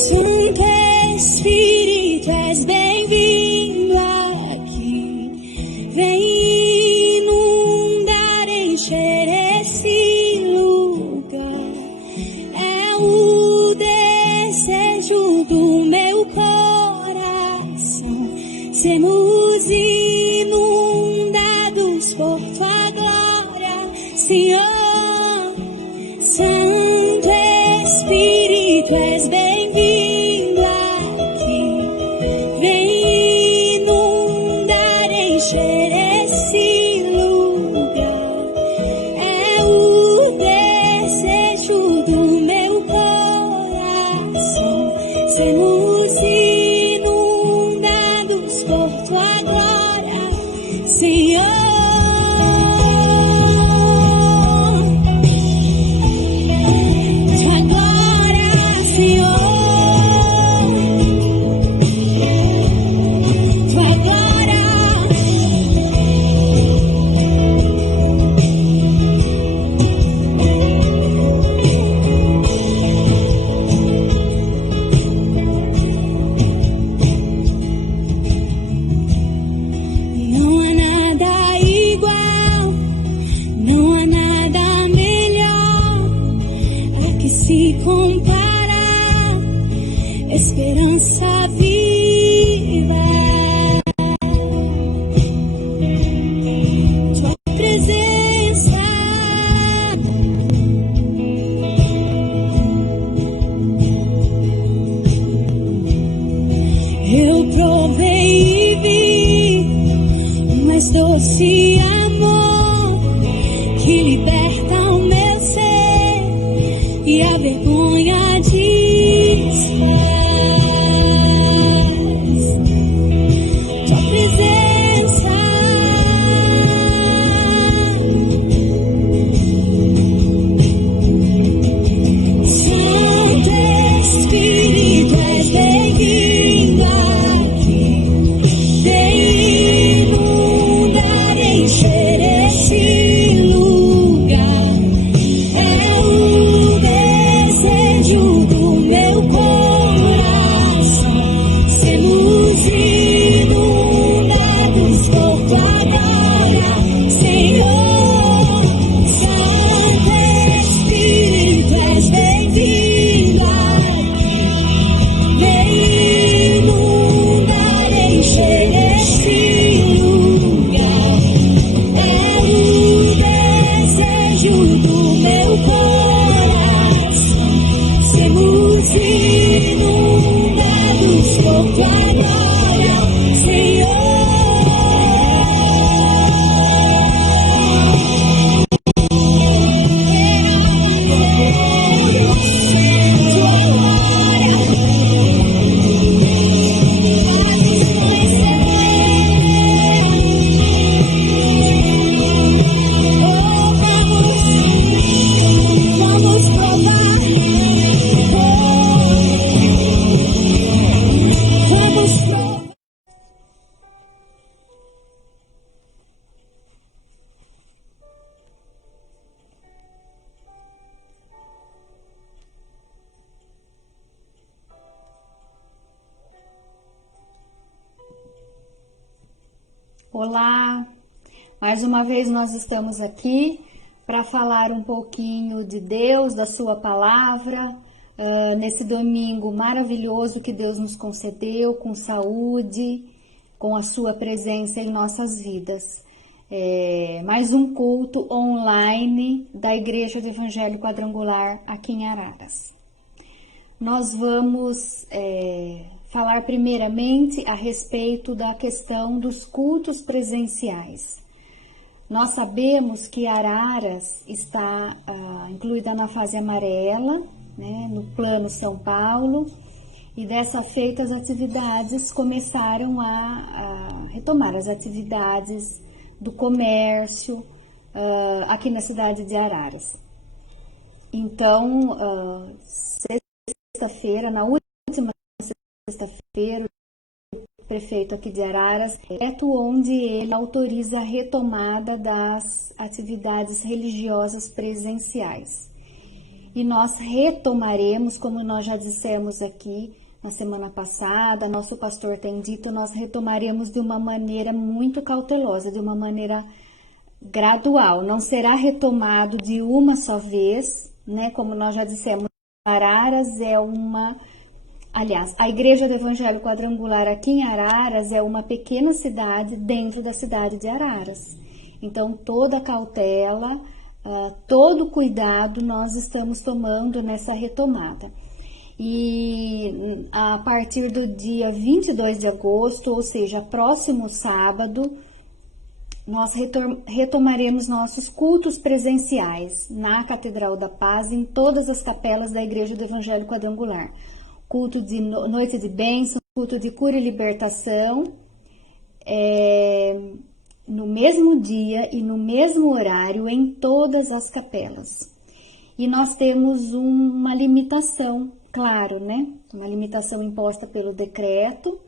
Santo Espírito, és bem-vindo aqui. Vem inundar, encher esse lugar. É o desejo do meu coração. Sermos inundados por tua glória, Senhor. Santo Espírito, és bem-vindo aqui. Vem inundar, encher esse lugar. É o desejo do meu coração. Sermos inundados por tua glória, Senhor. Se comparar, esperança viva. Tua presença, eu provei e vi o mais doce amor que liberta o meu ser e a vergonha desfaz. Tua presença, Santo Espírito, és bem-vindo aqui. Vem inundar, encher esse lugar. É o desejo do meu coração. Sermos inundados por tua glória, Senhor. Santo Espírito, és bem-vindo aqui. Vem inundar, encher esse lugar. É o desejo do meu coração. Sermos inundados por tua glória, Senhor. Vamos provar. Vamos provar. Olá, mais uma vez nós estamos aqui para falar um pouquinho de Deus, da sua palavra, nesse domingo maravilhoso que Deus nos concedeu, com saúde, com a sua presença em nossas vidas. Mais um culto online da Igreja do Evangelho Quadrangular aqui em Araras. Nós vamos falar primeiramente a respeito da questão dos cultos presenciais. Nós sabemos que Araras está incluída na fase amarela, né, no Plano São Paulo, e dessa feita as atividades começaram a retomar as atividades do comércio aqui na cidade de Araras. Então, sexta-feira, na última sexta-feira, o prefeito aqui de Araras, onde ele autoriza a retomada das atividades religiosas presenciais. e nós retomaremos, como nós já dissemos aqui na semana passada, nosso pastor tem dito, nós retomaremos de uma maneira muito cautelosa, de uma maneira gradual, não será retomado de uma só vez, né? Como nós já dissemos, Araras é uma... Aliás, a Igreja do Evangelho Quadrangular aqui em Araras é uma pequena cidade dentro da cidade de Araras. Então, toda a cautela, todo o cuidado nós estamos tomando nessa retomada. E a partir do dia 22 de agosto, ou seja, próximo sábado, nós retomaremos nossos cultos presenciais na Catedral da Paz, em todas as capelas da Igreja do Evangelho Quadrangular. Culto de noite de bênção, culto de cura e libertação, no mesmo dia e no mesmo horário em todas as capelas. E nós temos uma limitação, claro, né? Uma limitação imposta pelo decreto,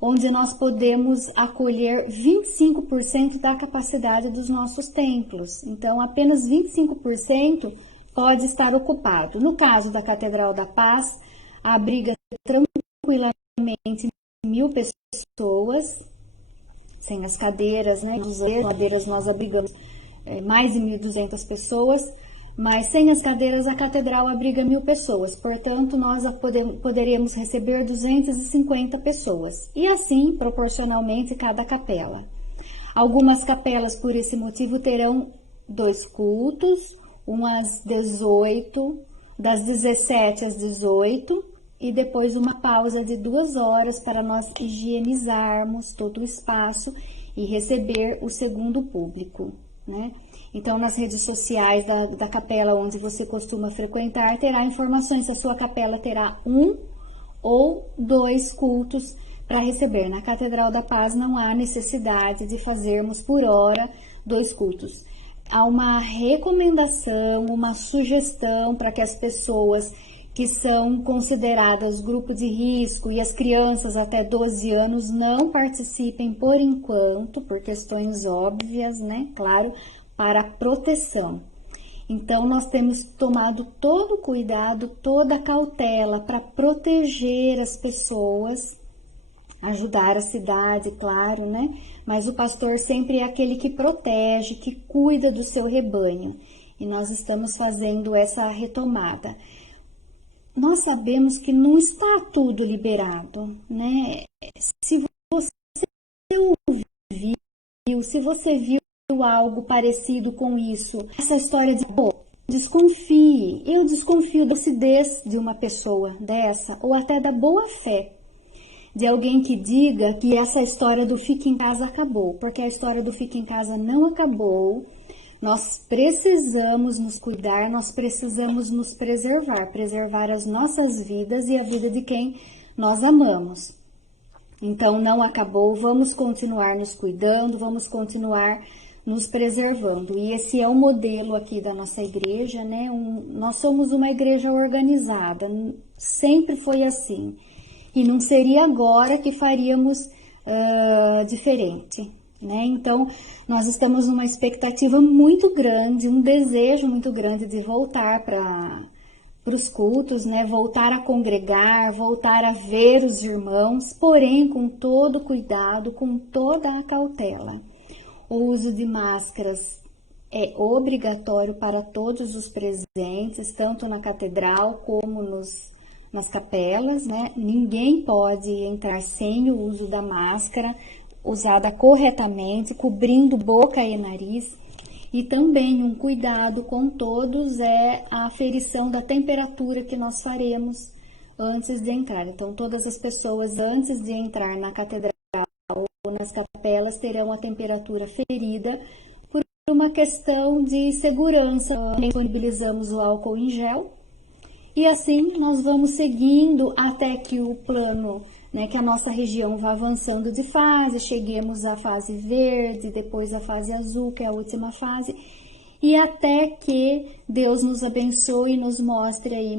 onde nós podemos acolher 25% da capacidade dos nossos templos. Então, apenas 25% pode estar ocupado. No caso da Catedral da Paz, abriga tranquilamente 1.000 pessoas, sem as cadeiras, né? Nas cadeiras nós abrigamos mais de 1.200 pessoas, mas sem as cadeiras a catedral abriga 1.000 pessoas, portanto nós poderemos receber 250 pessoas, e assim proporcionalmente cada capela. Algumas capelas por esse motivo terão 2 cultos, umas 18, das 17 às 18, e depois uma pausa de 2 horas para nós higienizarmos todo o espaço e receber o segundo público, né? Então, nas redes sociais da capela onde você costuma frequentar, terá informações se a sua capela terá 1 ou 2 cultos para receber. Na Catedral da Paz não há necessidade de fazermos por hora 2 cultos. Há uma recomendação, uma sugestão para que as pessoas que são consideradas grupo de risco e as crianças até 12 anos não participem por enquanto, por questões óbvias, né? Claro, para proteção. Então, nós temos tomado todo o cuidado, toda a cautela para proteger as pessoas, ajudar a cidade, claro, né? Mas o pastor sempre é aquele que protege, que cuida do seu rebanho. E nós estamos fazendo essa retomada. Nós sabemos que não está tudo liberado, né? Se você viu algo parecido com isso, essa história de desconfie. Eu desconfio da lucidez de uma pessoa dessa, ou até da boa fé de alguém que diga que essa história do fica em casa acabou, porque a história do fica em casa não acabou. Nós precisamos nos cuidar, nós precisamos nos preservar as nossas vidas e a vida de quem nós amamos. Então, não acabou, vamos continuar nos cuidando, vamos continuar nos preservando. E esse é o modelo aqui da nossa igreja, né? Nós somos uma igreja organizada, sempre foi assim. E não seria agora que faríamos diferente, né? Então, nós estamos numa expectativa muito grande, um desejo muito grande de voltar para os cultos, né? Voltar a congregar, voltar a ver os irmãos, porém com todo cuidado, com toda a cautela. O uso de máscaras é obrigatório para todos os presentes, tanto na catedral como nas capelas, né? Ninguém pode entrar sem o uso da máscara, usada corretamente, cobrindo boca e nariz. E também um cuidado com todos é a aferição da temperatura que nós faremos antes de entrar. Então, todas as pessoas, antes de entrar na catedral ou nas capelas, terão a temperatura ferida por uma questão de segurança. Disponibilizamos o álcool em gel e assim nós vamos seguindo até que o plano, né, que a nossa região vá avançando de fase, cheguemos à fase verde, depois à fase azul, que é a última fase, e até que Deus nos abençoe e nos mostre aí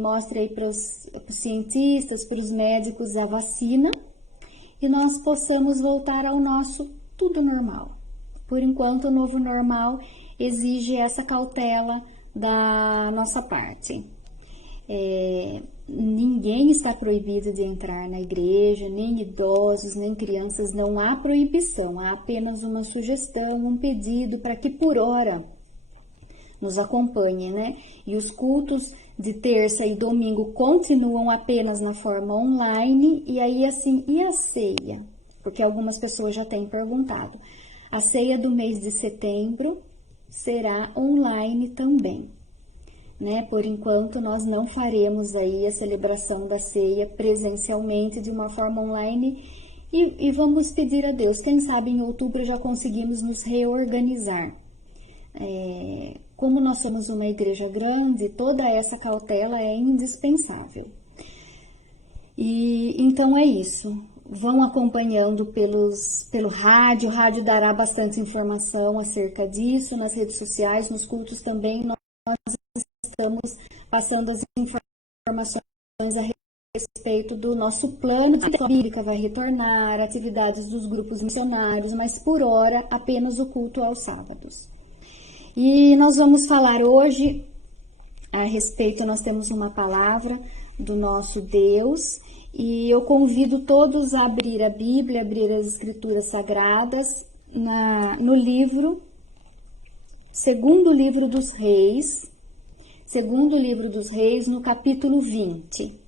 para os cientistas, para os médicos a vacina, e nós possamos voltar ao nosso tudo normal. Por enquanto, o novo normal exige essa cautela da nossa parte. Ninguém está proibido de entrar na igreja, nem idosos, nem crianças, não há proibição, há apenas uma sugestão, um pedido para que por hora nos acompanhem, né? E os cultos de terça e domingo continuam apenas na forma online, e aí assim, e a ceia? Porque algumas pessoas já têm perguntado. A ceia do mês de setembro será online também. Né? Por enquanto, nós não faremos aí a celebração da ceia presencialmente de uma forma online e vamos pedir a Deus. Quem sabe em outubro já conseguimos nos reorganizar. Como nós somos uma igreja grande, toda essa cautela é indispensável. E então é isso. Vão acompanhando pelo rádio. O rádio dará bastante informação acerca disso. Nas redes sociais, nos cultos também, nós estamos passando as informações a respeito do nosso plano de escola bíblica vai retornar, atividades dos grupos missionários, mas por hora apenas o culto aos sábados. E nós vamos falar hoje a respeito, nós temos uma palavra do nosso Deus, e eu convido todos a abrir a Bíblia, abrir as Escrituras Sagradas no livro, segundo livro dos Reis, no capítulo 20.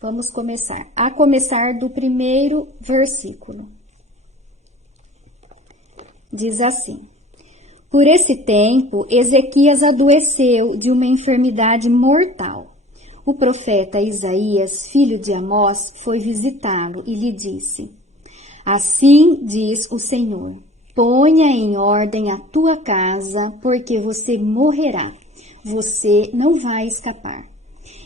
Vamos começar. A começar do primeiro versículo. Diz assim: Por esse tempo, Ezequias adoeceu de uma enfermidade mortal. O profeta Isaías, filho de Amós, foi visitá-lo e lhe disse: Assim diz o Senhor: Ponha em ordem a tua casa, porque você morrerá. Você não vai escapar.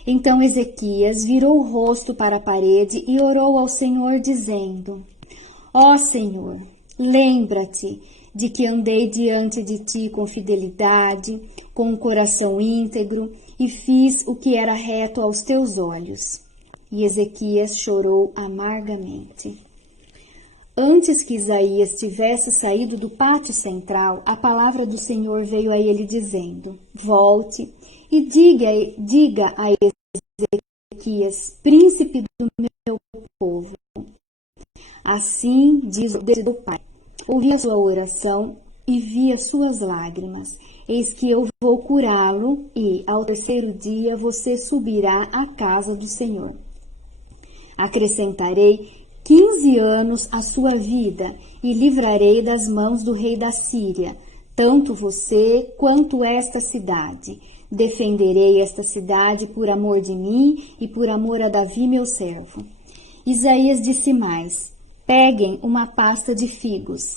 Então Ezequias virou o rosto para a parede e orou ao Senhor, dizendo: Ó Senhor, lembra-te de que andei diante de ti com fidelidade, com um coração íntegro, e fiz o que era reto aos teus olhos. E Ezequias chorou amargamente. Antes que Isaías tivesse saído do pátio central, a palavra do Senhor veio a ele dizendo: Volte e diga a Ezequias, príncipe do meu povo. Assim diz o Deus do Pai: Ouvi a sua oração e vi as suas lágrimas. Eis que eu vou curá-lo e, ao terceiro dia, você subirá à casa do Senhor. Acrescentarei 15 anos à sua vida e livrarei das mãos do rei da Síria, tanto você quanto esta cidade. Defenderei esta cidade por amor de mim e por amor a Davi, meu servo. Isaías disse mais: Peguem uma pasta de figos.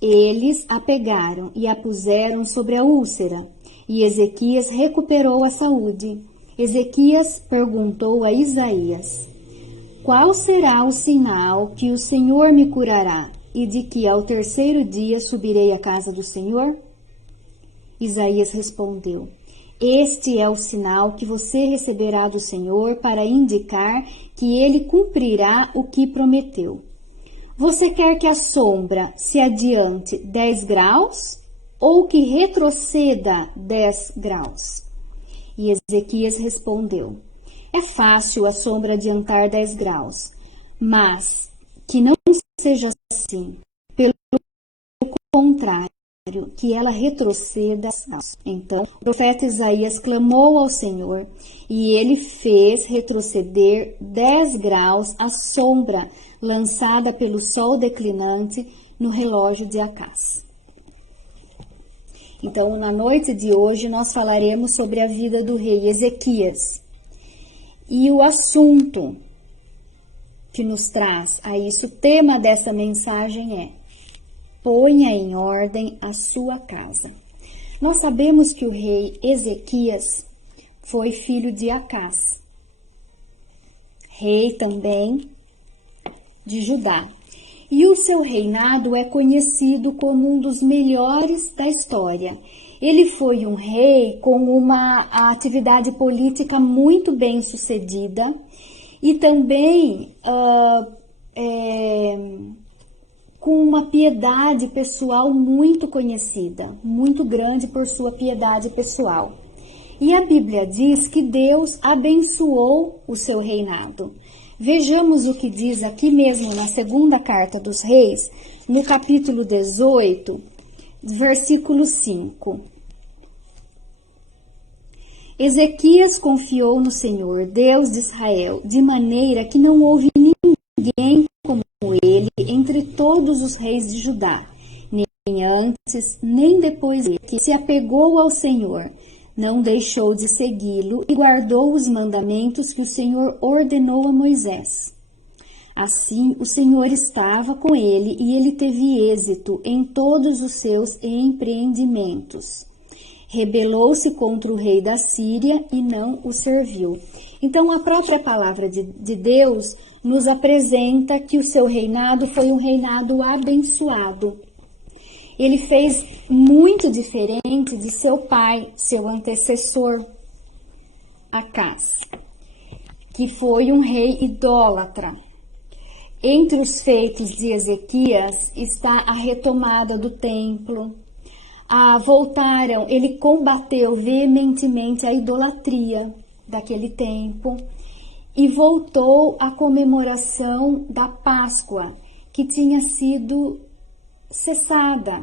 Eles a pegaram e a puseram sobre a úlcera, e Ezequias recuperou a saúde. Ezequias perguntou a Isaías: Qual será o sinal que o Senhor me curará e de que ao terceiro dia subirei à casa do Senhor? Isaías respondeu: Este é o sinal que você receberá do Senhor para indicar que ele cumprirá o que prometeu. Você quer que a sombra se adiante 10 graus ou que retroceda 10 graus? E Ezequias respondeu: É fácil a sombra adiantar 10 graus, mas que não seja assim. Pelo contrário, que ela retroceda 10 graus. Então, o profeta Isaías clamou ao Senhor e ele fez retroceder 10 graus a sombra lançada pelo sol declinante no relógio de Acás. Então, na noite de hoje, nós falaremos sobre a vida do rei Ezequias. E o assunto que nos traz a isso, o tema dessa mensagem é: ponha em ordem a sua casa. Nós sabemos que o rei Ezequias foi filho de Acás, rei também de Judá. E o seu reinado é conhecido como um dos melhores da história. Ele foi um rei com uma atividade política muito bem sucedida e também com uma piedade pessoal muito conhecida, muito grande por sua piedade pessoal. E a Bíblia diz que Deus abençoou o seu reinado. Vejamos o que diz aqui mesmo na segunda carta dos Reis, no capítulo 18, versículo 5. Ezequias confiou no Senhor, Deus de Israel, de maneira que não houve ninguém como ele entre todos os reis de Judá, nem antes, nem depois dele, que se apegou ao Senhor, não deixou de segui-lo e guardou os mandamentos que o Senhor ordenou a Moisés. Assim, o Senhor estava com ele e ele teve êxito em todos os seus empreendimentos. Rebelou-se contra o rei da Síria e não o serviu. Então, a própria palavra de Deus nos apresenta que o seu reinado foi um reinado abençoado. Ele fez muito diferente de seu pai, seu antecessor, Acás, que foi um rei idólatra. Entre os feitos de Ezequias está a retomada do templo. Ele combateu veementemente a idolatria daquele tempo e voltou à comemoração da Páscoa, que tinha sido cessada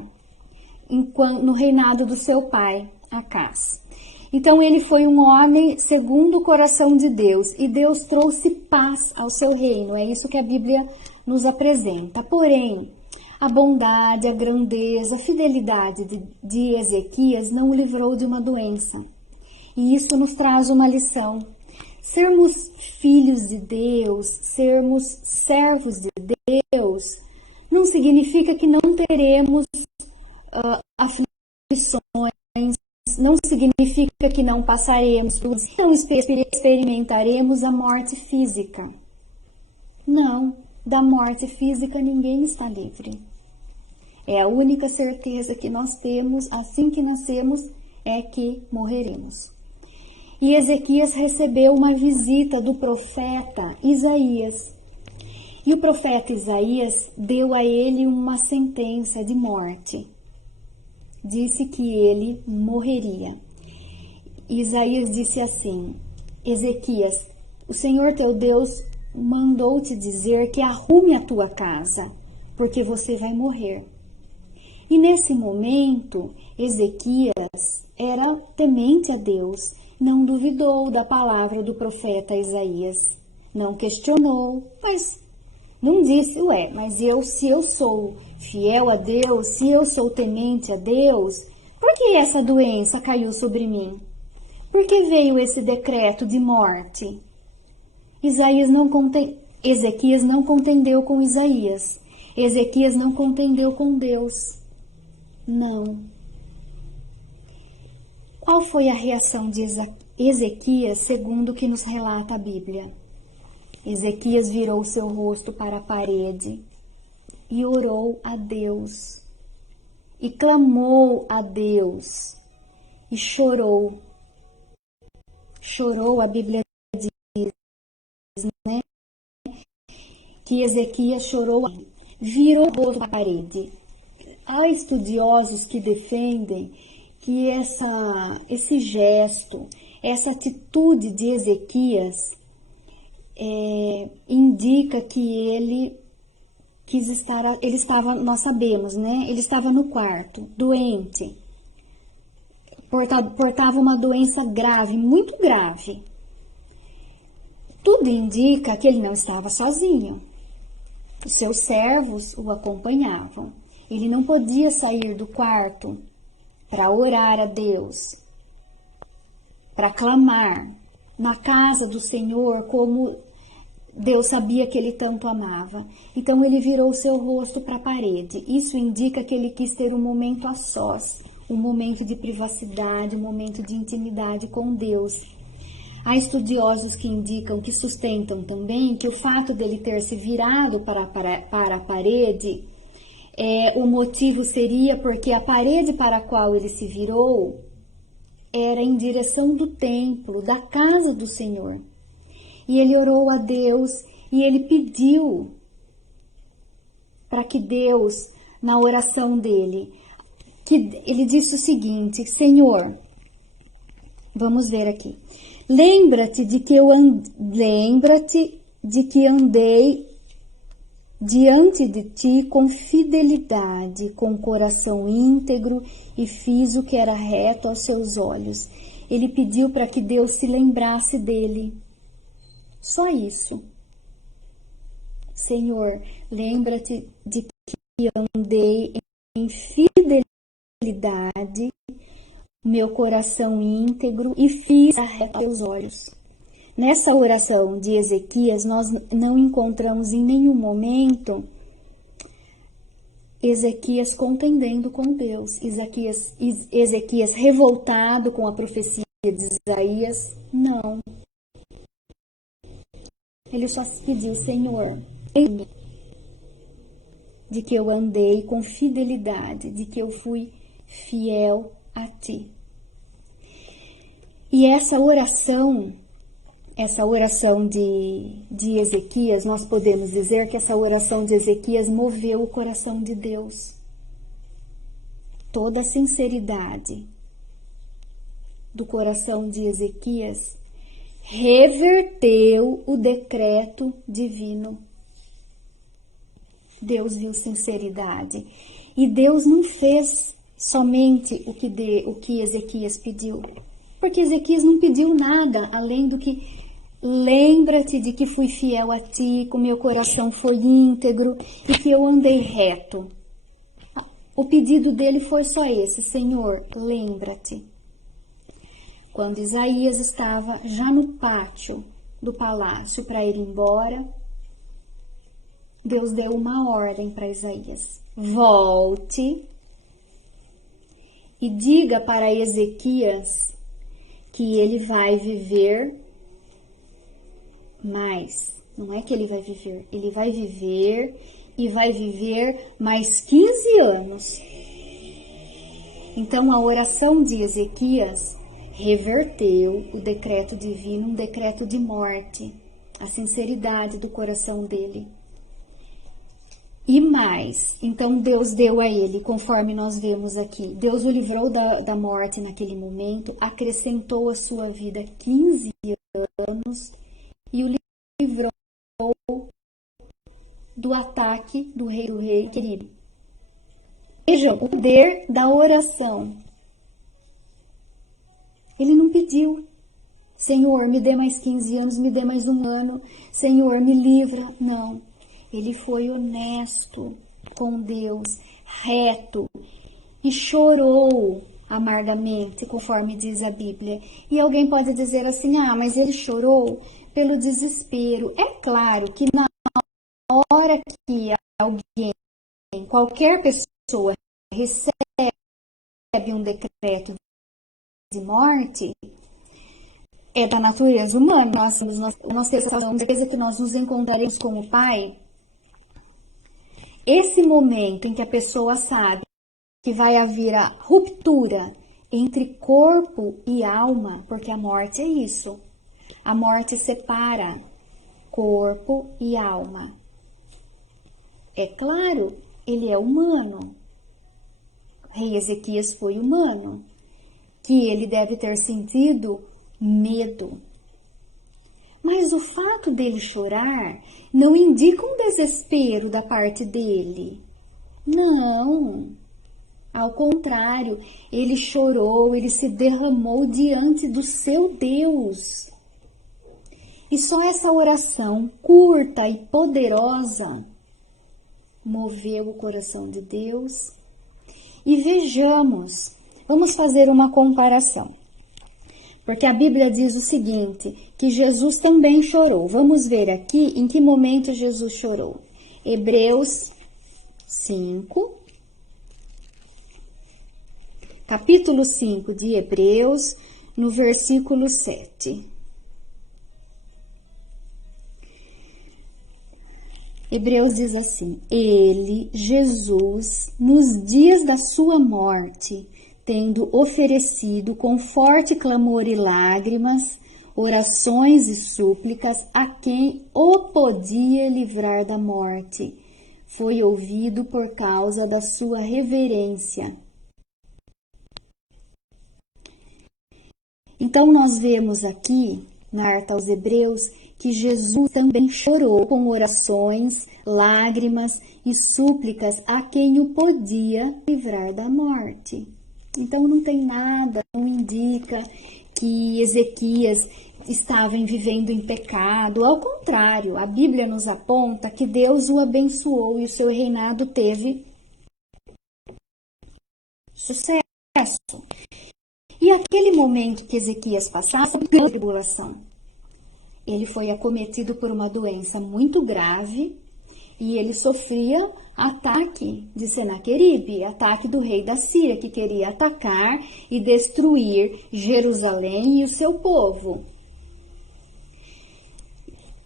no reinado do seu pai, Acás. Então ele foi um homem segundo o coração de Deus e Deus trouxe paz ao seu reino. É isso que a Bíblia nos apresenta. Porém, a bondade, a grandeza, a fidelidade de Ezequias não o livrou de uma doença. E isso nos traz uma lição. Sermos filhos de Deus, sermos servos de Deus, não significa que não teremos aflições, não significa que não passaremos, não experimentaremos a morte física. Não. Da morte física ninguém está livre. É a única certeza que nós temos assim que nascemos é que morreremos. E Ezequias recebeu uma visita do profeta Isaías. E o profeta Isaías deu a ele uma sentença de morte. Disse que ele morreria. Isaías disse assim: Ezequias, o Senhor teu Deus mandou te dizer que arrume a tua casa, porque você vai morrer. E nesse momento, Ezequias era temente a Deus, não duvidou da palavra do profeta Isaías, não questionou, mas não disse, mas se eu sou fiel a Deus, se eu sou temente a Deus, por que essa doença caiu sobre mim? Por que veio esse decreto de morte? Ezequias não contendeu com Isaías. Ezequias não contendeu com Deus. Não. Qual foi a reação de Ezequias segundo o que nos relata a Bíblia? Ezequias virou seu rosto para a parede e orou a Deus. E clamou a Deus. E chorou. Chorou, a Bíblia né? Que Ezequias chorou, virou o rosto para a parede. Há estudiosos que defendem que esse gesto, essa atitude de Ezequias indica que ele estava, nós sabemos, né? Ele estava no quarto, doente, portava uma doença grave, muito grave. Tudo indica que ele não estava sozinho. Os seus servos o acompanhavam. Ele não podia sair do quarto para orar a Deus, para clamar na casa do Senhor, como Deus sabia que ele tanto amava. Então ele virou seu rosto para a parede. Isso indica que ele quis ter um momento a sós, um momento de privacidade, um momento de intimidade com Deus. Há estudiosos que indicam, que sustentam também, que o fato dele ter se virado para a parede, o motivo seria porque a parede para a qual ele se virou era em direção do templo, da casa do Senhor. E ele orou a Deus e ele pediu para que Deus, na oração dele, que ele disse o seguinte: Senhor, vamos ver aqui. Lembra-te de que andei diante de ti com fidelidade, com coração íntegro e fiz o que era reto aos seus olhos. Ele pediu para que Deus se lembrasse dele. Só isso. Senhor, lembra-te de que andei em fidelidade, meu coração íntegro e fiz a reto aos teus olhos. Nessa oração de Ezequias, nós não encontramos em nenhum momento Ezequias contendendo com Deus, Ezequias revoltado com a profecia de Isaías, não. Ele só pediu: Senhor, de que eu andei com fidelidade, de que eu fui fiel a ti. E essa oração de Ezequias, nós podemos dizer que essa oração de Ezequias moveu o coração de Deus. Toda a sinceridade do coração de Ezequias reverteu o decreto divino. Deus viu sinceridade. E Deus não fez somente o que Ezequias pediu. Porque Ezequias não pediu nada além do que: lembra-te de que fui fiel a ti, que o meu coração foi íntegro e que eu andei reto. O pedido dele foi só esse: Senhor, lembra-te. Quando Isaías estava já no pátio do palácio para ir embora, Deus deu uma ordem para Isaías: volte e diga para Ezequias que ele vai viver mais. Não é que ele vai viver e vai viver mais 15 anos. Então a oração de Ezequias reverteu o decreto divino, um decreto de morte, a sinceridade do coração dele. E mais, então Deus deu a ele, conforme nós vemos aqui, Deus o livrou da morte naquele momento, acrescentou à sua vida 15 anos e o livrou do ataque do rei querido. Vejam o poder da oração. Ele não pediu: Senhor, me dê mais 15 anos, me dê mais um ano, Senhor, me livra. Não. Ele foi honesto com Deus, reto, e chorou amargamente, conforme diz a Bíblia. E alguém pode dizer assim: mas ele chorou pelo desespero. É claro que na hora que alguém, qualquer pessoa, recebe um decreto de morte, é da natureza humana. Nós temos certeza que nós nos encontraremos com o Pai. Esse momento em que a pessoa sabe que vai haver a ruptura entre corpo e alma, porque a morte é isso. A morte separa corpo e alma. É claro, ele é humano. O rei Ezequias foi humano, que ele deve ter sentido medo. Mas o fato dele chorar não indica um desespero da parte dele. Não. Ao contrário, ele chorou, ele se derramou diante do seu Deus. E só essa oração curta e poderosa moveu o coração de Deus. E vejamos, vamos fazer uma comparação. Porque a Bíblia diz o seguinte, que Jesus também chorou. Vamos ver aqui em que momento Jesus chorou. Hebreus 5, capítulo 5 de Hebreus, no versículo 7. Hebreus diz assim: Ele, Jesus, nos dias da sua morte, tendo oferecido com forte clamor e lágrimas, orações e súplicas a quem o podia livrar da morte, foi ouvido por causa da sua reverência. Então, nós vemos aqui, na carta aos Hebreus, que Jesus também chorou com orações, lágrimas e súplicas a quem o podia livrar da morte. Então, não tem nada, não indica que Ezequias estava vivendo em pecado. Ao contrário, a Bíblia nos aponta que Deus o abençoou e o seu reinado teve sucesso. E aquele momento que Ezequias passava foi uma grande tribulação. Ele foi acometido por uma doença muito grave e ele sofria ataque de Senaqueribe, ataque do rei da Síria, que queria atacar e destruir Jerusalém e o seu povo.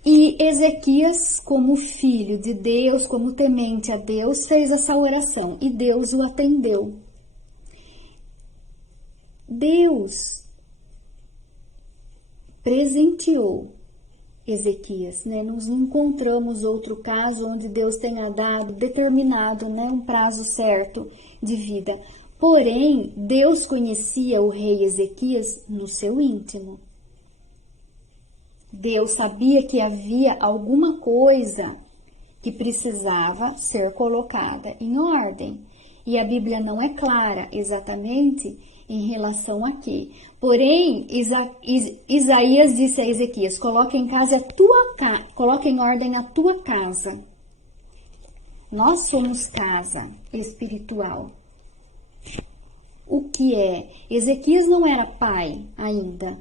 E Ezequias, como filho de Deus, como temente a Deus, fez essa oração e Deus o atendeu. Deus presenteou Ezequias, né? Nós não encontramos outro caso onde Deus tenha dado, determinado, né, um prazo certo de vida. Porém, Deus conhecia o rei Ezequias no seu íntimo. Deus sabia que havia alguma coisa que precisava ser colocada em ordem. E a Bíblia não é clara exatamente em relação a quê. Porém, Isaías disse a Ezequias: coloca em ordem a tua casa. Nós somos casa espiritual. O que é? Ezequias não era pai ainda.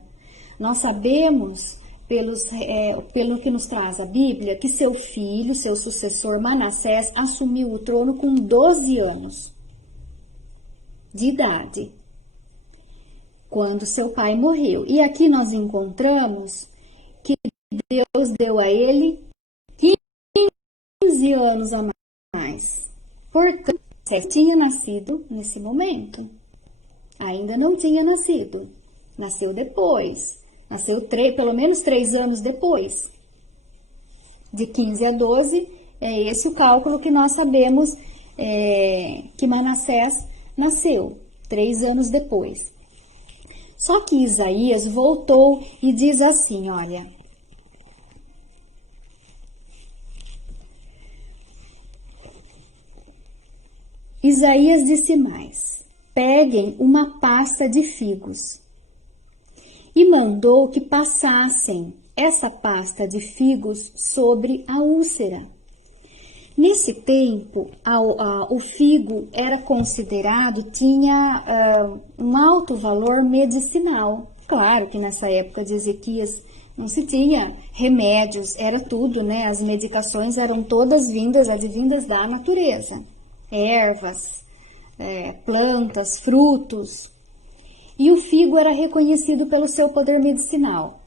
Nós sabemos, pelo que nos traz a Bíblia, que seu filho, seu sucessor Manassés, assumiu o trono com 12 anos de idade, quando seu pai morreu. E aqui nós encontramos que Deus deu a ele 15 anos a mais. Portanto, ele tinha nascido nesse momento. Ainda não tinha nascido. Nasceu depois. Nasceu pelo menos 3 anos depois. De 15 a 12, é esse o cálculo que nós sabemos que Manassés nasceu, 3 anos depois. Só que Isaías voltou e diz assim, olha: Isaías disse mais: peguem uma pasta de figos. E mandou que passassem essa pasta de figos sobre a úlcera. Nesse tempo, o figo era considerado, tinha um alto valor medicinal. Claro que nessa época de Ezequias não se tinha remédios, era tudo, né? As medicações eram todas advindas da natureza. Ervas, plantas, frutos. E o figo era reconhecido pelo seu poder medicinal.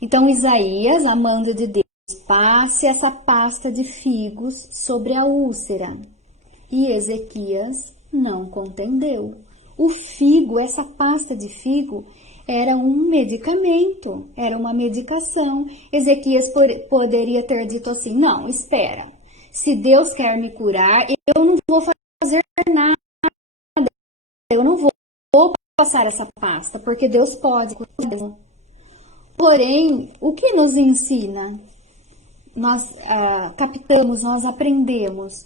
Então Isaías, a mando de Deus, passe essa pasta de figos sobre a úlcera. E Ezequias não contendeu. O figo, essa pasta de figo, era um medicamento, era uma medicação. Ezequias poderia ter dito assim: não, espera, se Deus quer me curar, eu não vou fazer nada, eu não vou passar essa pasta, porque Deus pode curar. Porém, o que nos ensina? Nós captamos, nós aprendemos.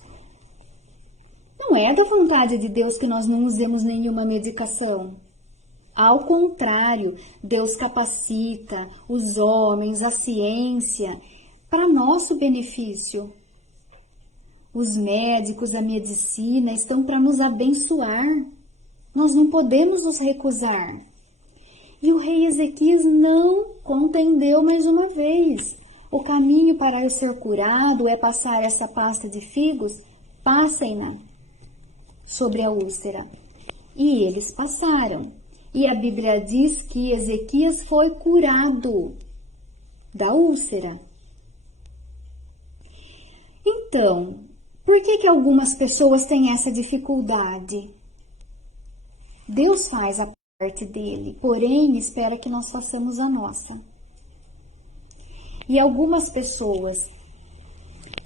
Não é da vontade de Deus que nós não usemos nenhuma medicação. Ao contrário, Deus capacita os homens, a ciência, para nosso benefício. Os médicos, a medicina estão para nos abençoar. Nós não podemos nos recusar. E o rei Ezequias não contendeu mais uma vez. O caminho para eu ser curado é passar essa pasta de figos, passem-na sobre a úlcera. E eles passaram. E a Bíblia diz que Ezequias foi curado da úlcera. Então, por que algumas pessoas têm essa dificuldade? Deus faz a parte dele, porém espera que nós façamos a nossa. E algumas pessoas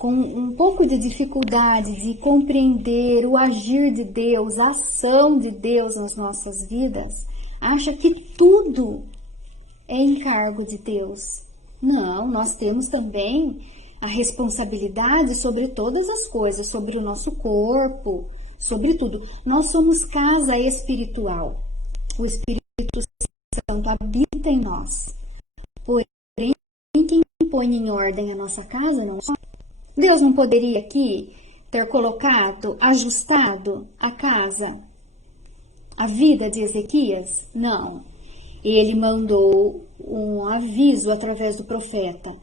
com um pouco de dificuldade de compreender o agir de Deus, a ação de Deus nas nossas vidas, acha que tudo é encargo de Deus. Não, nós temos também a responsabilidade sobre todas as coisas, sobre o nosso corpo, sobre tudo. Nós somos casa espiritual. O Espírito Santo habita em nós. Porém, quem põe em ordem a nossa casa não é. Deus não poderia aqui ter colocado, ajustado a casa, a vida de Ezequias? Não. Ele mandou um aviso através do profeta.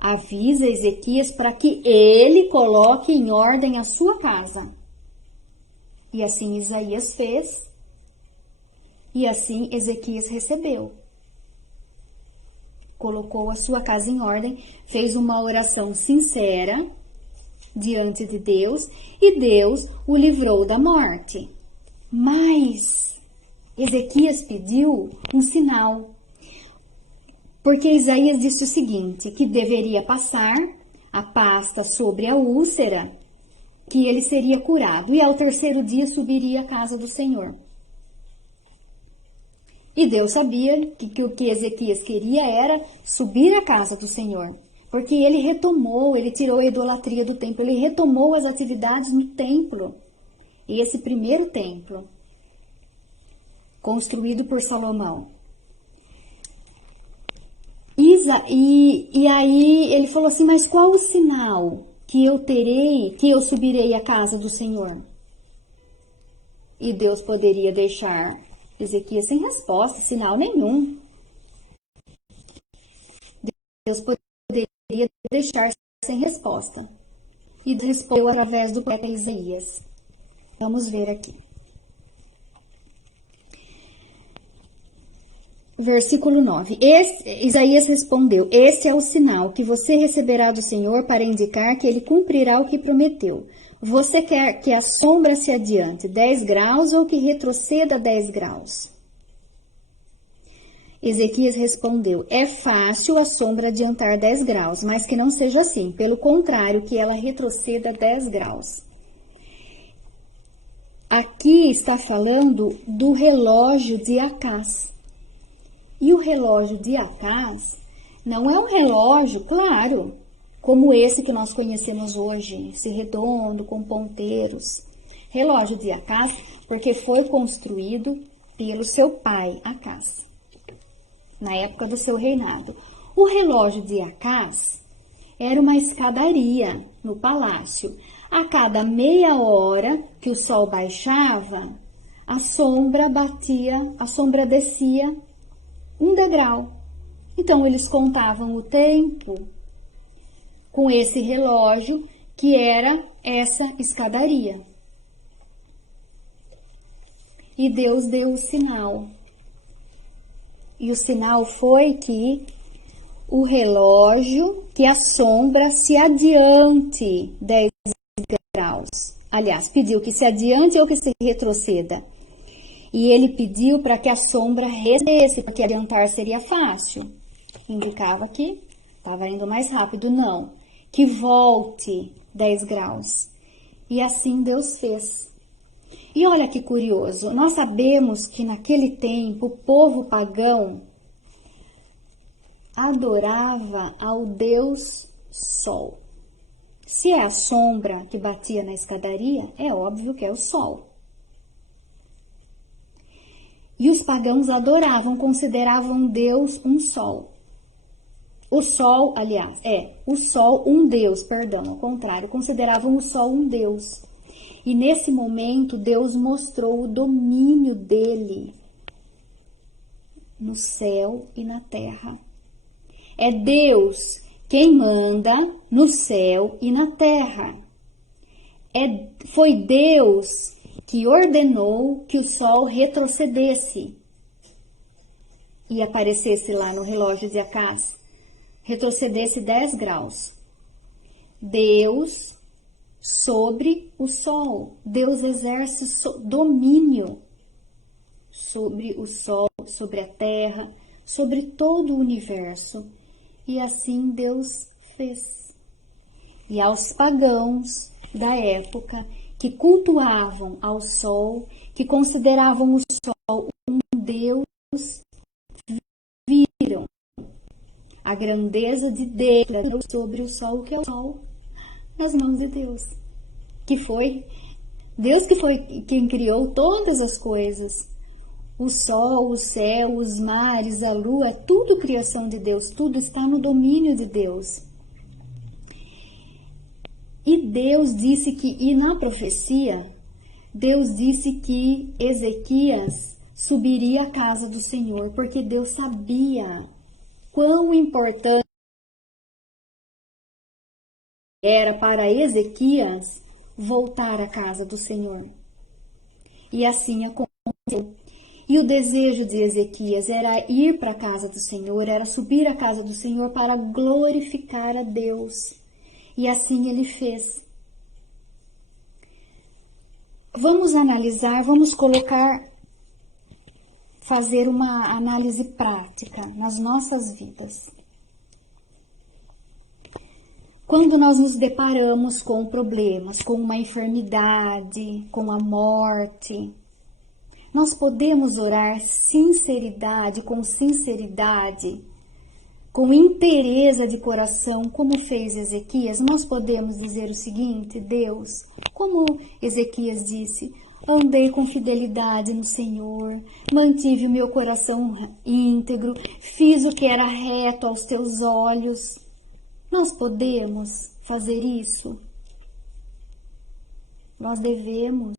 Avisa Ezequias para que ele coloque em ordem a sua casa. E assim Isaías fez. E assim Ezequias recebeu. Colocou a sua casa em ordem, fez uma oração sincera diante de Deus e Deus o livrou da morte. Mas Ezequias pediu um sinal, porque Isaías disse o seguinte, que deveria passar a pasta sobre a úlcera, que ele seria curado, e ao terceiro dia subiria à casa do Senhor. E Deus sabia que o que Ezequias queria era subir à casa do Senhor, porque ele tirou a idolatria do templo, ele retomou as atividades no templo. E esse primeiro templo, construído por Salomão. E aí ele falou assim, mas qual o sinal que eu terei, que eu subirei à casa do Senhor? E Deus poderia deixar Ezequias sem resposta, sinal nenhum. Deus poderia deixar sem resposta. E respondeu através do profeta Isaías. Vamos ver aqui. Versículo 9. Isaías respondeu, este é o sinal que você receberá do Senhor para indicar que ele cumprirá o que prometeu. Você quer que a sombra se adiante 10 graus ou que retroceda 10 graus? Ezequias respondeu, é fácil a sombra adiantar 10 graus, mas que não seja assim. Pelo contrário, que ela retroceda 10 graus. Aqui está falando do relógio de Acás. E o relógio de Acás não é um relógio, claro, como esse que nós conhecemos hoje, esse redondo com ponteiros. Relógio de Acás, porque foi construído pelo seu pai, Acás, na época do seu reinado. O relógio de Acás era uma escadaria no palácio. A cada meia hora que o sol baixava, a sombra descia 1 degrau. Então, eles contavam o tempo com esse relógio, que era essa escadaria. E Deus deu o sinal. E o sinal foi que o relógio, que a sombra se adiante 10 graus. Aliás, pediu que se adiante ou que se retroceda. E ele pediu para que a sombra retrocedesse, porque adiantar seria fácil. Indicava que estava indo mais rápido. Não, que volte 10 graus. E assim Deus fez. E olha que curioso, nós sabemos que naquele tempo o povo pagão adorava ao Deus Sol. Se é a sombra que batia na escadaria, é óbvio que é o Sol. E os pagãos adoravam, consideravam Deus um sol. O sol, aliás, o sol um Deus, perdão, ao contrário, consideravam o sol um Deus. E nesse momento, Deus mostrou o domínio dele no céu e na terra. É Deus quem manda no céu e na terra. Foi Deus que ordenou que o sol retrocedesse e aparecesse lá no relógio de Acás, retrocedesse 10 graus. Deus sobre o sol. Deus exerce domínio sobre o sol, sobre a terra, sobre todo o universo. E assim Deus fez. e aos pagãos da época que cultuavam ao sol, que consideravam o sol um deus, viram a grandeza de Deus sobre o sol, que é o sol, nas mãos de Deus, que foi Deus, que foi quem criou todas as coisas. O sol, o céu, os mares, a lua, é tudo criação de Deus, tudo está no domínio de Deus. E Deus disse que, e na profecia, Deus disse que Ezequias subiria à casa do Senhor, porque Deus sabia quão importante era para Ezequias voltar à casa do Senhor. E assim aconteceu. E o desejo de Ezequias era ir para a casa do Senhor, era subir à casa do Senhor para glorificar a Deus. E assim ele fez. Vamos analisar, vamos fazer uma análise prática nas nossas vidas. Quando nós nos deparamos com problemas, com uma enfermidade, com a morte, nós podemos orar com sinceridade, com inteireza de coração, como fez Ezequias. Nós podemos dizer o seguinte: Deus, como Ezequias disse, andei com fidelidade no Senhor, mantive o meu coração íntegro, fiz o que era reto aos teus olhos. Nós podemos fazer isso? Nós devemos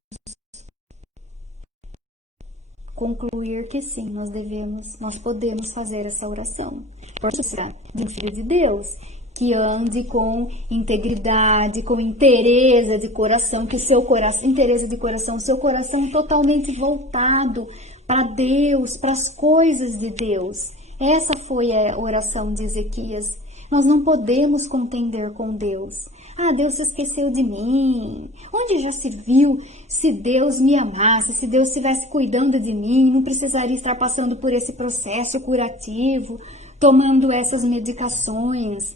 concluir que sim, nós podemos fazer essa oração. Porque será de um filho de Deus que ande com integridade, com inteireza de coração, que o seu coração, inteireza de coração, seu coração totalmente voltado para Deus, para as coisas de Deus. Essa foi a oração de Ezequias. Nós não podemos contender com Deus. Ah, Deus se esqueceu de mim. Onde já se viu? Se Deus me amasse, se Deus estivesse cuidando de mim, não precisaria estar passando por esse processo curativo, tomando essas medicações.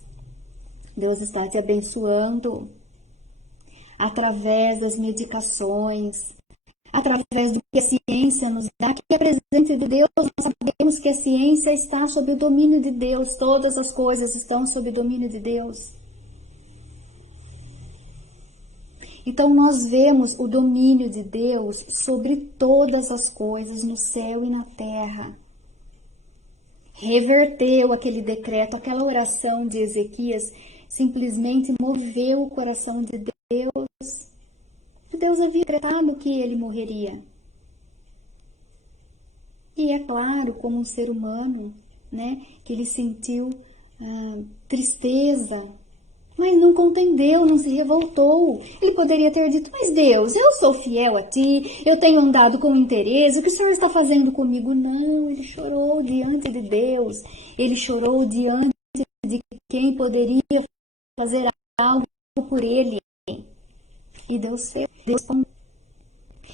Deus está te abençoando através das medicações, através do que a ciência nos dá, que é presente de Deus. Nós sabemos que a ciência está sob o domínio de Deus, todas as coisas estão sob o domínio de Deus. Então nós vemos o domínio de Deus sobre todas as coisas no céu e na terra. Reverteu aquele decreto, aquela oração de Ezequias, simplesmente moveu o coração de Deus. Deus havia decretado que ele morreria. E é claro, como um ser humano, né, que ele sentiu tristeza, mas não contendeu, não se revoltou. Ele poderia ter dito: mas Deus, eu sou fiel a ti, eu tenho andado com interesse, o que o Senhor está fazendo comigo? Não, ele chorou diante de Deus, ele chorou diante de quem poderia fazer algo por ele. E Deus fez.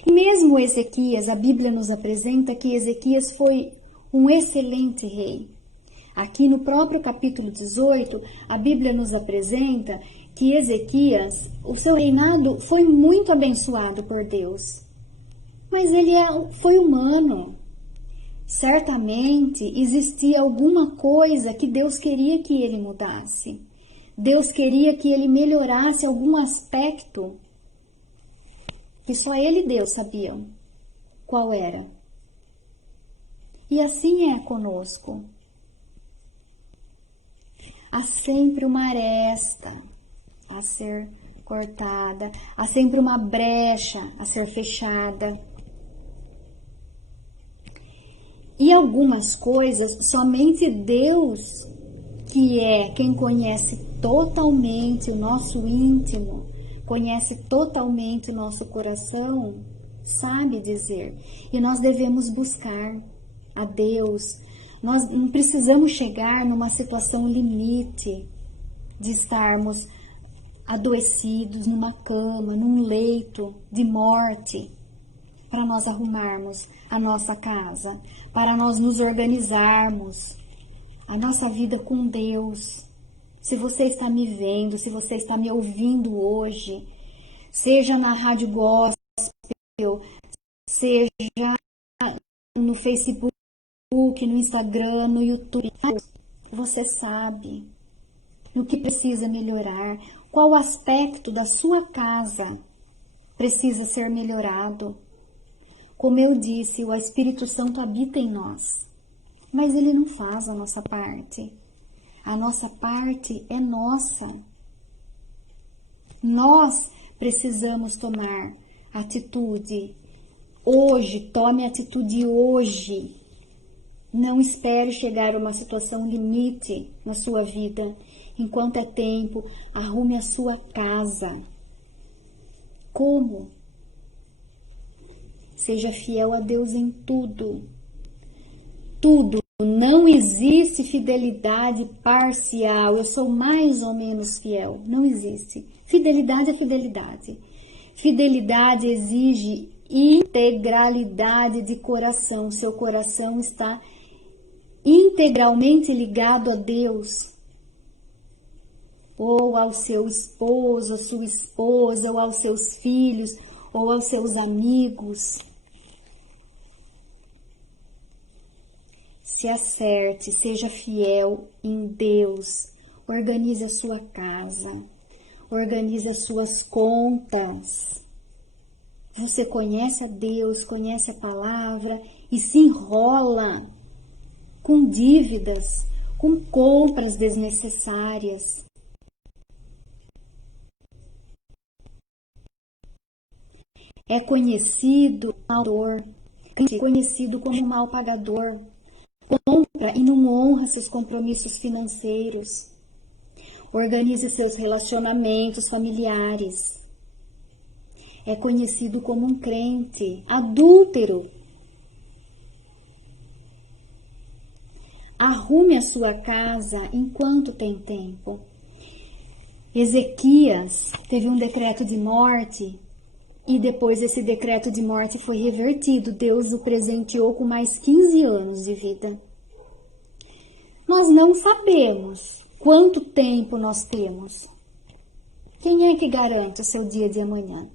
Mesmo Ezequias, a Bíblia nos apresenta que Ezequias foi um excelente rei. Aqui no próprio capítulo 18, a Bíblia nos apresenta que Ezequias, o seu reinado foi muito abençoado por Deus. Mas ele foi humano. Certamente existia alguma coisa que Deus queria que ele mudasse. Deus queria que ele melhorasse algum aspecto que só ele e Deus sabiam qual era. E assim é conosco. Há sempre uma aresta a ser cortada, há sempre uma brecha a ser fechada. E algumas coisas, somente Deus, que é quem conhece totalmente o nosso íntimo, conhece totalmente o nosso coração, sabe dizer. E nós devemos buscar a Deus. Nós não precisamos chegar numa situação limite de estarmos adoecidos numa cama, num leito de morte, para nós arrumarmos a nossa casa, para nós nos organizarmos, a nossa vida com Deus, Se você está me vendo, se você está me ouvindo hoje, seja na Rádio Gospel, seja no Facebook, no Instagram, no YouTube, você sabe no que precisa melhorar, qual aspecto da sua casa precisa ser melhorado. Como eu disse, o Espírito Santo habita em nós, mas ele não faz a nossa parte. A nossa parte é nossa. Nós precisamos tomar atitude hoje, tome atitude hoje. Não espere chegar a uma situação limite na sua vida. Enquanto é tempo, arrume a sua casa. Como? Seja fiel a Deus em tudo. Tudo. Não existe fidelidade parcial. Eu sou mais ou menos fiel. Não existe. Fidelidade é fidelidade. Fidelidade exige integralidade de coração. Seu coração está integralmente ligado a Deus. Ou ao seu esposo, à sua esposa, ou aos seus filhos, ou aos seus amigos. Se acerte, seja fiel em Deus. Organize a sua casa. Organize as suas contas. Você conhece a Deus, conhece a palavra e se enrola com dívidas, com compras desnecessárias. É conhecido como mal pagador. Compra e não honra seus compromissos financeiros. Organize seus relacionamentos familiares. É conhecido como um crente adúltero. Arrume a sua casa enquanto tem tempo. Ezequias teve um decreto de morte e depois esse decreto de morte foi revertido. Deus o presenteou com mais 15 anos de vida. Nós não sabemos quanto tempo nós temos. Quem é que garante o seu dia de amanhã?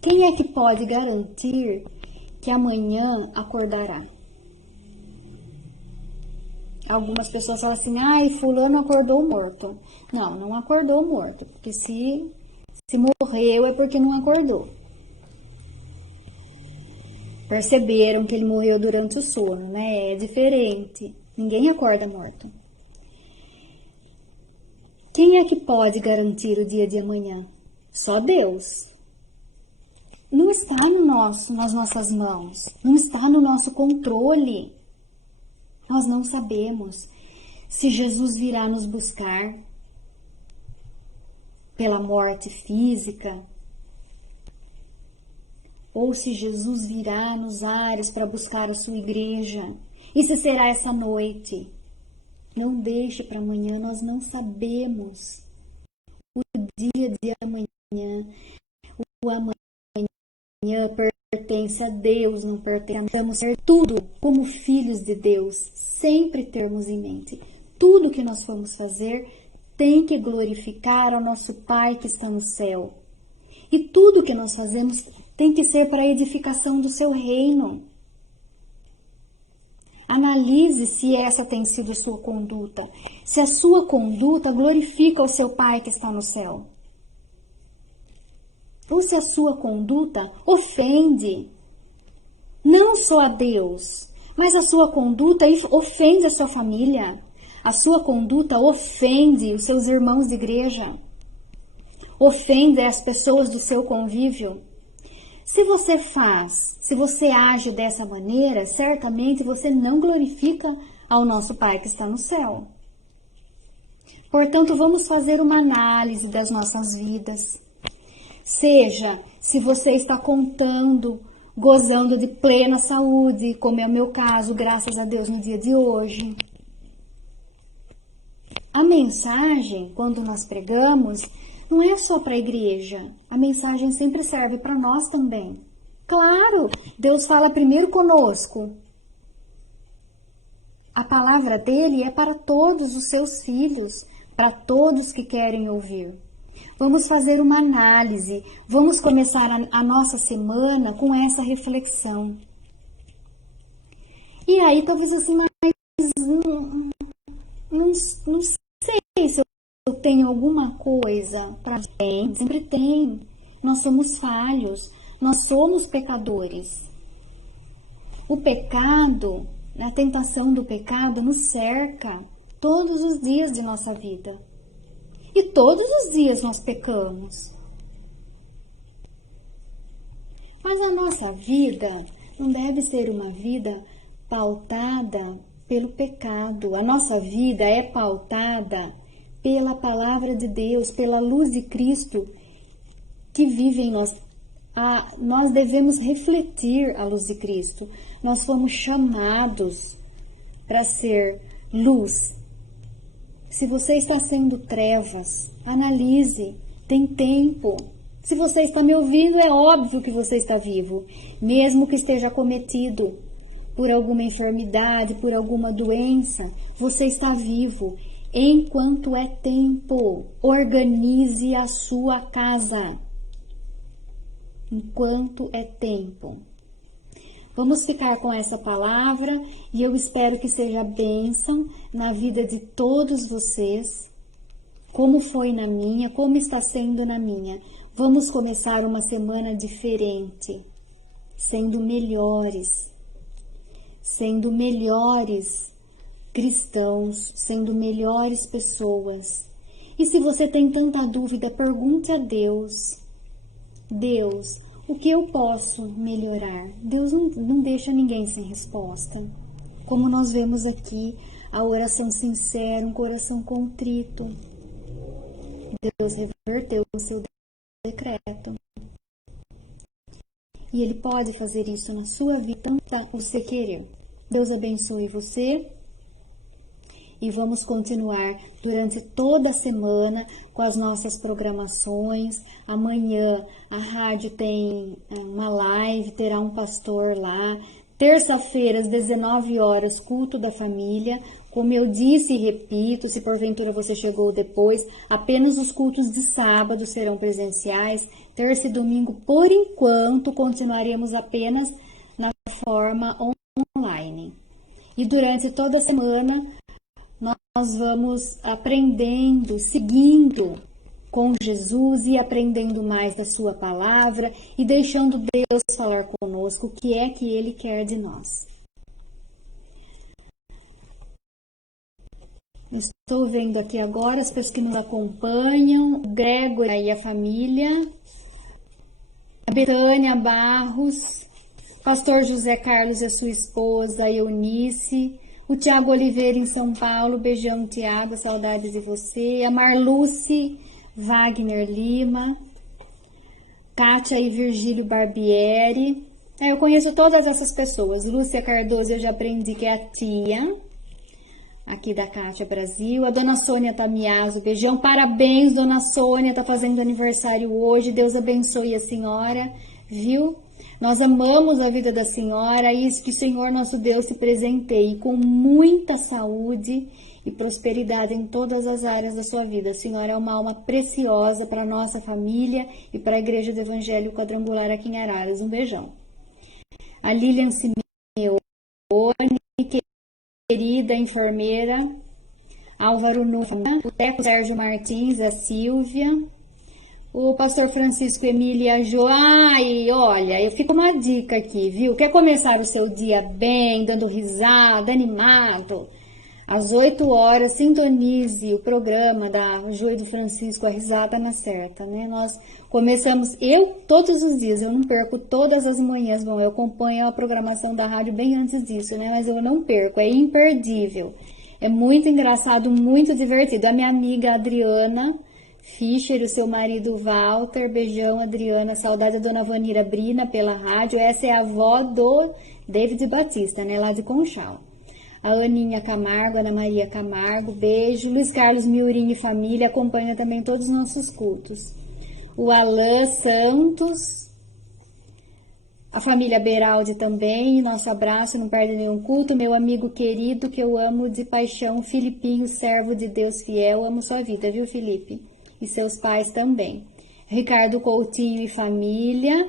Quem é que pode garantir que amanhã acordará? Algumas pessoas falam assim, ai, fulano acordou morto. Não, não acordou morto, porque se morreu é porque não acordou. Perceberam que ele morreu durante o sono, né? É diferente. Ninguém acorda morto. Quem é que pode garantir o dia de amanhã? Só Deus. Não está nas nossas mãos. Não está no nosso controle. Nós não sabemos se Jesus virá nos buscar pela morte física, ou se Jesus virá nos ares para buscar a sua igreja, e se será essa noite. Não deixe para amanhã, nós não sabemos. O dia de amanhã, o amanhã pertence a Deus, não pertence a nós. Vamos ser tudo como filhos de Deus, sempre termos em mente. Tudo que nós formos fazer tem que glorificar ao nosso Pai que está no céu. E tudo que nós fazemos tem que ser para a edificação do seu reino. Analise se essa tem sido a sua conduta. Se a sua conduta glorifica o seu Pai que está no céu. Ou se a sua conduta ofende não só a Deus, mas a sua conduta ofende a sua família. A sua conduta ofende os seus irmãos de igreja. Ofende as pessoas do seu convívio. Se você age dessa maneira, certamente você não glorifica ao nosso Pai que está no céu. Portanto, vamos fazer uma análise das nossas vidas. Seja se você está contando, gozando de plena saúde, como é o meu caso, graças a Deus, no dia de hoje. A mensagem, quando nós pregamos, não é só para a igreja. A mensagem sempre serve para nós também. Claro, Deus fala primeiro conosco. A palavra dele é para todos os seus filhos, para todos que querem ouvir. Vamos fazer uma análise, vamos começar a nossa semana com essa reflexão. E aí, talvez assim, mas não sei se eu tenho alguma coisa para gente. Sempre tem. Nós somos falhos, nós somos pecadores. O pecado, a tentação do pecado nos cerca todos os dias de nossa vida. E todos os dias nós pecamos. Mas a nossa vida não deve ser uma vida pautada pelo pecado. A nossa vida é pautada pela palavra de Deus, pela luz de Cristo que vive em nós. Nós devemos refletir a luz de Cristo. Nós fomos chamados para ser luz. Se você está sendo trevas, analise, tem tempo. Se você está me ouvindo, é óbvio que você está vivo, mesmo que esteja acometido por alguma enfermidade, por alguma doença, você está vivo. Enquanto é tempo, organize a sua casa. Enquanto é tempo. Vamos ficar com essa palavra e eu espero que seja bênção na vida de todos vocês, como foi na minha, como está sendo na minha. Vamos começar uma semana diferente, sendo melhores cristãos, sendo melhores pessoas. E se você tem tanta dúvida, pergunte a Deus. Deus, o que eu posso melhorar? Deus não deixa ninguém sem resposta. Como nós vemos aqui, a oração sincera, um coração contrito. Deus reverteu o seu decreto. E Ele pode fazer isso na sua vida, tanto você querer. Deus abençoe você. E vamos continuar durante toda a semana com as nossas programações. Amanhã a rádio tem uma live, terá um pastor lá. Terça-feira, às 19 horas, culto da família. Como eu disse e repito, se porventura você chegou depois, apenas os cultos de sábado serão presenciais. Terça e domingo, por enquanto, continuaremos apenas na forma online. E durante toda a semana, nós vamos aprendendo, seguindo com Jesus e aprendendo mais da sua palavra e deixando Deus falar conosco o que é que Ele quer de nós. Estou vendo aqui agora as pessoas que nos acompanham, o Gregor e a família, a Betânia Barros, Pastor José Carlos e a sua esposa, a Eunice, o Tiago Oliveira em São Paulo, beijão Tiago, saudades de você, a Marluce Wagner Lima, Kátia e Virgílio Barbieri, eu conheço todas essas pessoas, Lúcia Cardoso eu já aprendi que é a tia, aqui da Kátia Brasil, a Dona Sônia Tamiaso, beijão, parabéns Dona Sônia, tá fazendo aniversário hoje, Deus abençoe a senhora, viu? Nós amamos a vida da senhora e que o Senhor nosso Deus se presenteie com muita saúde e prosperidade em todas as áreas da sua vida. A senhora é uma alma preciosa para a nossa família e para a Igreja do Evangelho Quadrangular aqui em Araras. Um beijão. A Lilian Simeone, querida enfermeira, Álvaro Nufa, o Teco Sérgio Martins, a Silvia, o pastor Francisco Emília Jo. Ai, olha, eu fico uma dica aqui, viu? Quer começar o seu dia bem, dando risada, animado? Às 8 horas, sintonize o programa da Jo e do Francisco, a risada na certa, né? Nós começamos, eu todos os dias, eu não perco todas as manhãs, bom, eu acompanho a programação da rádio bem antes disso, né? Mas eu não perco, é imperdível. É muito engraçado, muito divertido. A minha amiga Adriana Fischer, o seu marido Walter, beijão Adriana, saudade da dona Vanira Brina pela rádio, essa é a avó do David Batista, né, lá de Conchal. A Aninha Camargo, Ana Maria Camargo, beijo. Luiz Carlos Miurinho e família, acompanha também todos os nossos cultos. O Alain Santos, A família Beraldi também, nosso abraço, não perde nenhum culto. Meu amigo querido, que eu amo de paixão, Filipinho, servo de Deus fiel, amo sua vida, viu, Felipe? E seus pais também. Ricardo Coutinho e família,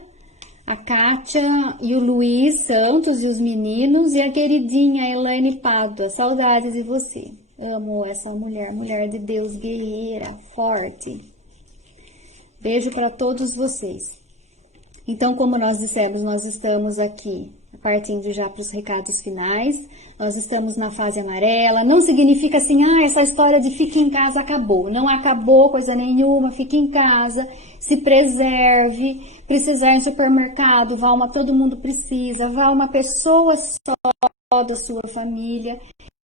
a Kátia e o Luiz Santos e os meninos, e a queridinha Elaine Pádua, saudades de você. Amo essa mulher, mulher de Deus, guerreira, forte. Beijo para todos vocês. Então, como nós dissemos, nós estamos aqui partindo já para os recados finais. Nós estamos na fase amarela. Não significa assim, essa história de fique em casa acabou. Não acabou coisa nenhuma, fique em casa, se preserve. Precisar ir em supermercado, vá todo mundo precisa, vá uma pessoa só da sua família.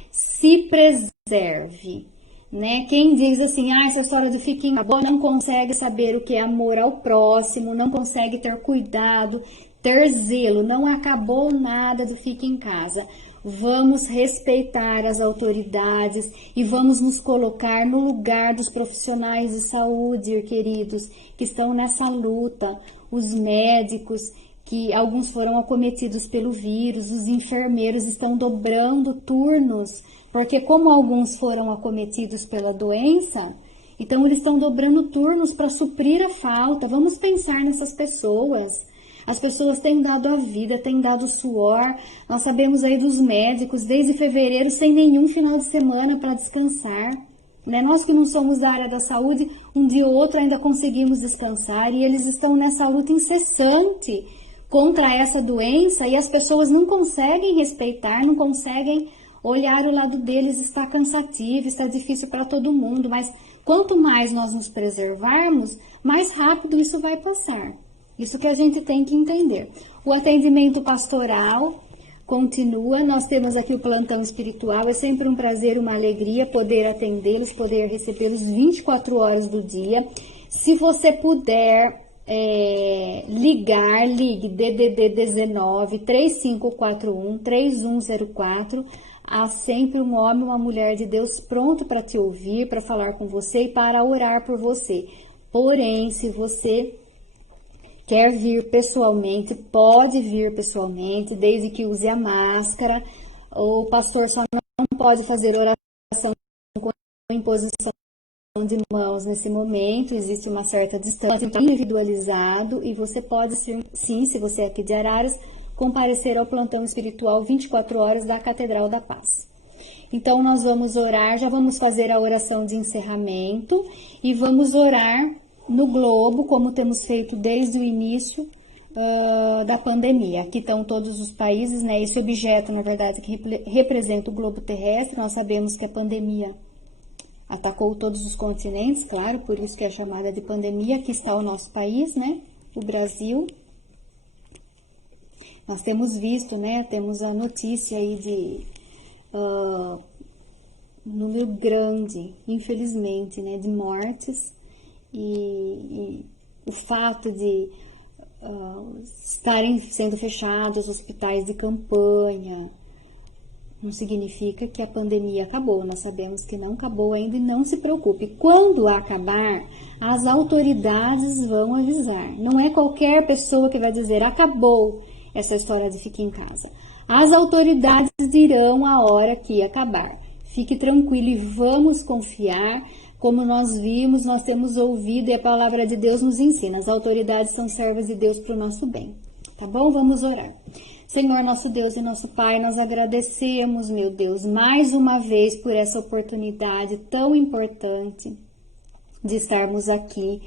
Se preserve. Né? Quem diz assim, essa história do fique em casa não consegue saber o que é amor ao próximo, não consegue ter cuidado, ter zelo, não acabou nada do fique em casa. Vamos respeitar as autoridades e vamos nos colocar no lugar dos profissionais de saúde, queridos, que estão nessa luta, os médicos, que alguns foram acometidos pelo vírus, os enfermeiros estão dobrando turnos, porque como alguns foram acometidos pela doença, então eles estão dobrando turnos para suprir a falta. Vamos pensar nessas pessoas. As pessoas têm dado a vida, têm dado suor. Nós sabemos aí dos médicos, desde fevereiro, sem nenhum final de semana para descansar. Né? Nós que não somos da área da saúde, um dia ou outro ainda conseguimos descansar, e eles estão nessa luta incessante contra essa doença, e as pessoas não conseguem respeitar, não conseguem olhar o lado deles. Está cansativo, está difícil para todo mundo, mas quanto mais nós nos preservarmos, mais rápido isso vai passar. Isso que a gente tem que entender. O atendimento pastoral continua, nós temos aqui o plantão espiritual, é sempre um prazer, uma alegria poder atendê-los, poder recebê-los 24 horas do dia. Se você puder ligue DDD 19 3541 3104. Há sempre um homem, uma mulher de Deus pronto para te ouvir, para falar com você e para orar por você. Porém, se você quer vir pessoalmente, pode vir pessoalmente, desde que use a máscara. O pastor só não pode fazer oração com imposição de mãos nesse momento, existe uma certa distância individualizado, e você pode sim, se você é aqui de Araras, comparecer ao plantão espiritual 24 horas da Catedral da Paz. Então nós vamos orar, já vamos fazer a oração de encerramento e vamos orar no globo, como temos feito desde o início da pandemia. Aqui estão todos os países, né? Esse objeto, na verdade, que representa o globo terrestre. Nós sabemos que a pandemia atacou todos os continentes, claro, por isso que é chamada de pandemia. Aqui está o nosso país, né? O Brasil. Nós temos visto, né? Temos a notícia aí de número grande, infelizmente, né? De mortes, e o fato de estarem sendo fechados hospitais de campanha não significa que a pandemia acabou. Nós sabemos que não acabou ainda, e não se preocupe. Quando acabar, as autoridades vão avisar. Não é qualquer pessoa que vai dizer acabou essa história de fique em casa. As autoridades dirão a hora que acabar. Fique tranquilo e vamos confiar. Como nós vimos, nós temos ouvido, e a palavra de Deus nos ensina. As autoridades são servas de Deus para o nosso bem. Tá bom? Vamos orar. Senhor, nosso Deus e nosso Pai, nós agradecemos, meu Deus, mais uma vez por essa oportunidade tão importante de estarmos aqui,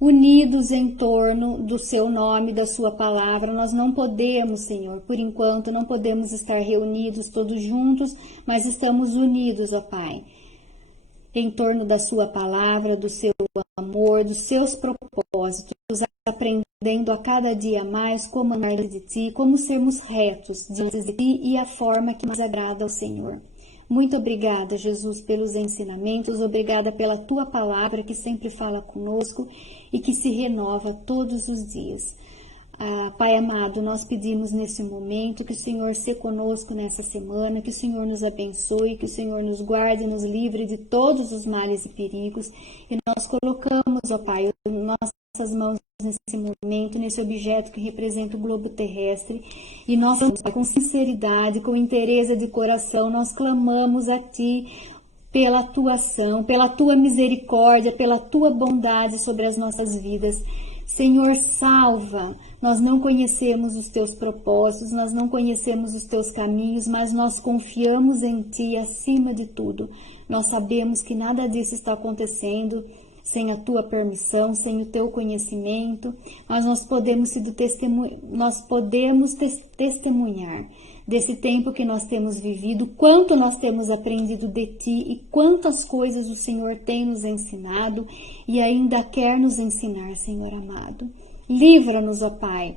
unidos em torno do seu nome, da sua palavra. Nós não podemos, Senhor, por enquanto, não podemos estar reunidos todos juntos, mas estamos unidos, ó Pai, em torno da sua palavra, do seu amor, dos seus propósitos, aprendendo a cada dia mais como amar de Ti, como sermos retos diante de Ti e a forma que mais agrada ao Senhor. Muito obrigada, Jesus, pelos ensinamentos, obrigada pela Tua palavra que sempre fala conosco e que se renova todos os dias. Pai amado, nós pedimos nesse momento que o Senhor seja conosco nessa semana, que o Senhor nos abençoe, que o Senhor nos guarde, nos livre de todos os males e perigos. E nós colocamos, ó Pai, nossas mãos nesse momento, nesse objeto que representa o globo terrestre, e nós, com sinceridade, com interesse de coração, nós clamamos a Ti pela Tua ação, pela Tua misericórdia, pela Tua bondade sobre as nossas vidas. Senhor, salva. Nós não conhecemos os Teus propósitos, nós não conhecemos os Teus caminhos, mas nós confiamos em Ti acima de tudo. Nós sabemos que nada disso está acontecendo sem a Tua permissão, sem o Teu conhecimento, mas nós podemos testemunhar desse tempo que nós temos vivido, quanto nós temos aprendido de Ti e quantas coisas o Senhor tem nos ensinado e ainda quer nos ensinar, Senhor amado. Livra-nos, ó Pai,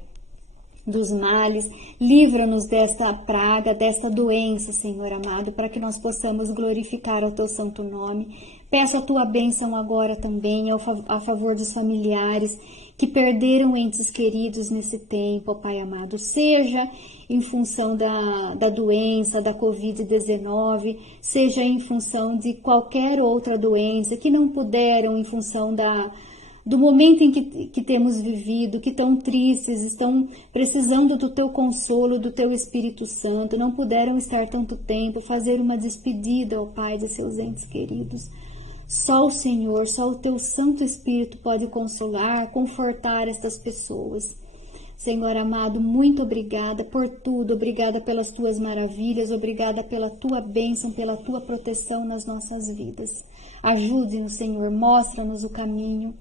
dos males, livra-nos desta praga, desta doença, Senhor amado, para que nós possamos glorificar o Teu santo nome. Peço a Tua bênção agora também a favor dos familiares que perderam entes queridos nesse tempo, ó Pai amado, seja em função da doença, da Covid-19, seja em função de qualquer outra doença, que não puderam, em função do momento em que temos vivido, que estão tristes, estão precisando do Teu consolo, do Teu Espírito Santo, não puderam estar tanto tempo, fazer uma despedida, ó Pai, de seus entes queridos. Só o Senhor, só o Teu Santo Espírito pode consolar, confortar estas pessoas. Senhor amado, muito obrigada por tudo, obrigada pelas Tuas maravilhas, obrigada pela Tua bênção, pela Tua proteção nas nossas vidas. Ajude-nos, Senhor, mostra-nos o caminho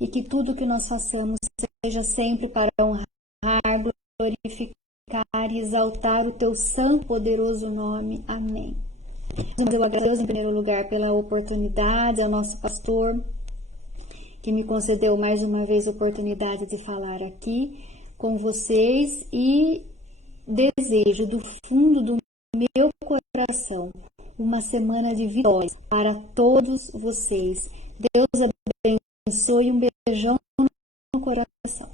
e que tudo que nós façamos seja sempre para honrar, glorificar e exaltar o Teu santo, poderoso nome. Amém. Eu agradeço em primeiro lugar pela oportunidade, ao nosso pastor, que me concedeu mais uma vez a oportunidade de falar aqui com vocês, e desejo do fundo do meu coração uma semana de vitórias para todos vocês. Deus abençoe, um beijão no coração.